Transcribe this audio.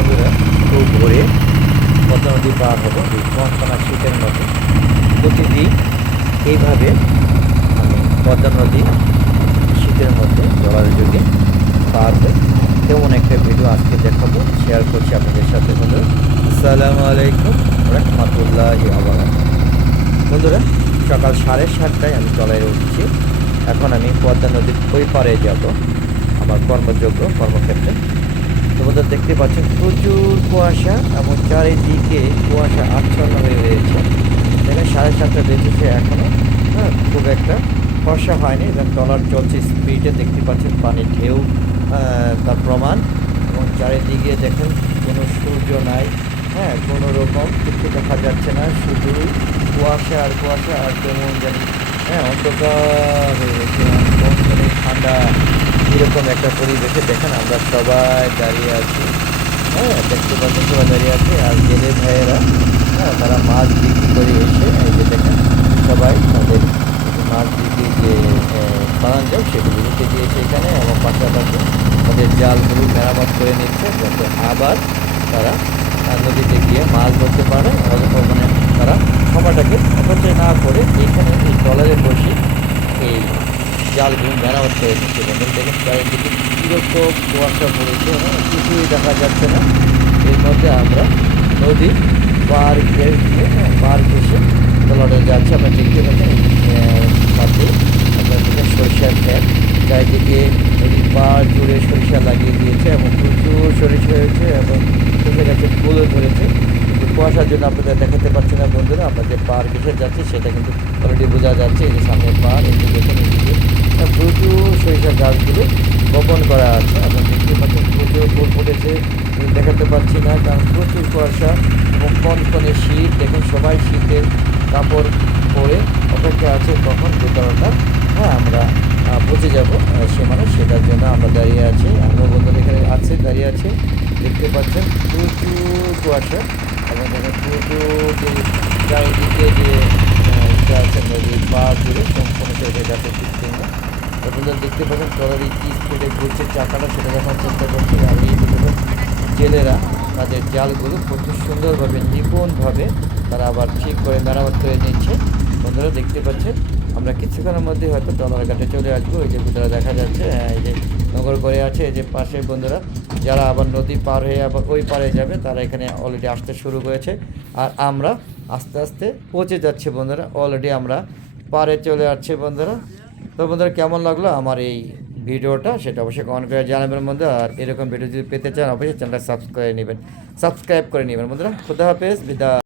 বন্ধুরা খুব ভোরে পদ্মা নদী পার হবো এই কনকনা শীতের মধ্যে। প্রতিদিন এইভাবে আমি পদ্মা নদী শীতের মধ্যে জলার যোগে পার হই। তেমন একটা ভিডিও আজকে দেখাবো, শেয়ার করছি আপনাদের সাথে। বন্ধুরা আসসালামু আলাইকুম রহমতুল্লাহি আবরাকাতুহু। বন্ধুরা সকাল 7:30টায় আমি চলায় উঠছি। এখন আমি পদ্মা নদীর ওই পারে যাব আমার কর্মক্ষেত্রে। তো বন্ধুরা দেখতে পাচ্ছেন প্রচুর কুয়াশা এবং চারিদিকে কুয়াশা আচ্ছন্ন হয়ে রয়েছে। এখানে 7:30টা বেজেছে এখনো, হ্যাঁ, খুব একটা ফর্সা হয়নি এবং ট্রলার চলছে স্পিডে। দেখতে পাচ্ছেন পানির ঢেউ তার প্রমাণ। এবং চারিদিকে দেখেন কোনো সূর্য নাই, হ্যাঁ, কোনো রকম কিছু দেখা যাচ্ছে না, শুধু কুয়াশা আর কুয়াশা আর কেমন জানি, হ্যাঁ, অন্ধকার হয়ে গেছে, কনকনে ঠান্ডা। এরকম একটা পরিবেশে দেখেন আমরা সবাই দাঁড়িয়ে আছি, হ্যাঁ, দেখতে পাচ্ছেন সবাই দাঁড়িয়ে আছে। আর জেলে ভাইয়েরা, হ্যাঁ, তারা মাছ বিক্রি করে এসে এই যে দেখেন সবাই তাদের মাছ বিক্রি যে সরঞ্জাম সেগুলো রেখে দিয়েছে এখানে, এবং পাশাপাশি তাদের জালগুলো মেরামত করে নিচ্ছে যাতে আবার তারা নদীতে গিয়ে মাছ ধরতে পারে। মানে তারা সময়টাকে অপচয় না করে এখানে এই ট্রলারে বসে এই জালগুলো মেরামত করে নিচ্ছে। দেখেন চারিদিকে কীরকম কুয়াশা পড়েছে, হ্যাঁ, কিছুই দেখা যাচ্ছে না। এর মধ্যে আমরা নদী পার ঘেঁষে ট্রলারে যাচ্ছে। আমরা দেখতে পাচ্ছেন সাথে আপনার দেখেন সরিষার ক্ষেত, চারিদিকে নদীর পাড় জুড়ে সরিষা লাগিয়ে দিয়েছে এবং প্রচুর সরিষা হয়েছে এবং সরিষা গাছে ফুলও ধরেছে। কিন্তু কুয়াশার জন্য আপনাদের দেখাতে পারছি না বন্ধুরা। আমরা যে পার ঘেঁষে যাচ্ছি সেটা কিন্তু অলরেডি বোঝা যাচ্ছে। এই যে সামনের পার, এই যে দেখেন এদিকে প্রচুর সরিষা গাছগুলো বপন করা আছে এবং দেখতে পাচ্ছেন প্রচুর ফুল ফুটেছে। দেখাতে পাচ্ছি না কারণ প্রচুর কুয়াশা এবং কনকনে শীত। দেখুন সবাই শীতের কাপড় পরে অপেক্ষা আছে কখন বিতরণটা, হ্যাঁ, আমরা পৌঁছে যাবো সে মানুষ, সেটার জন্য আমরা দাঁড়িয়ে আছি। আমরা বন্ধুরা এখানে আছে দাঁড়িয়ে আছে, দেখতে পাচ্ছেন প্রচুর কুয়াশা এবং দেখেন প্রচুর যে চারিদিকে যে আছে নদীর পাড় জুড়ে সম্পূর্ণ সেটা গাছের বিস্তীর্ণ। বন্ধুরা দেখতে পাচ্ছেন ট্রলার কি স্পিডে ঘুরছে চাকাটা, সেটা দেখার চেষ্টা করছি। আর এই জেলেরা তাদের জালগুলো কত সুন্দরভাবে নিপুণভাবে তারা আবার ঠিক করে মেরামত করে নিচ্ছে। বন্ধুরা দেখতে পাচ্ছেন আমরা কিছুক্ষণের মধ্যে হয়তো ট্রলার ঘাটে চলে আসবো। এই যে বন্ধুরা দেখা যাচ্ছে, এই যে নগর করে আছে, এই যে পাশে বন্ধুরা যারা আবার নদী পার হয়ে আবার ওই পারে যাবে তারা এখানে অলরেডি আসতে শুরু করেছে। আর আমরা আস্তে আস্তে পৌঁছে যাচ্ছি বন্ধুরা, অলরেডি আমরা পারে চলে আসছে বন্ধুরা। তো বন্ধুরা কেমন লাগলো আমার এই ভিডিওটা সেটা অবশ্যই কমেন্ট করে জানাবেন বন্ধুরা। আর এরকম ভিডিও যদি পেতে চান অবশ্যই চ্যানেলটা সাবস্ক্রাইব করে নেবেন বন্ধুরা। খুদা হাফেজ, বিদায়।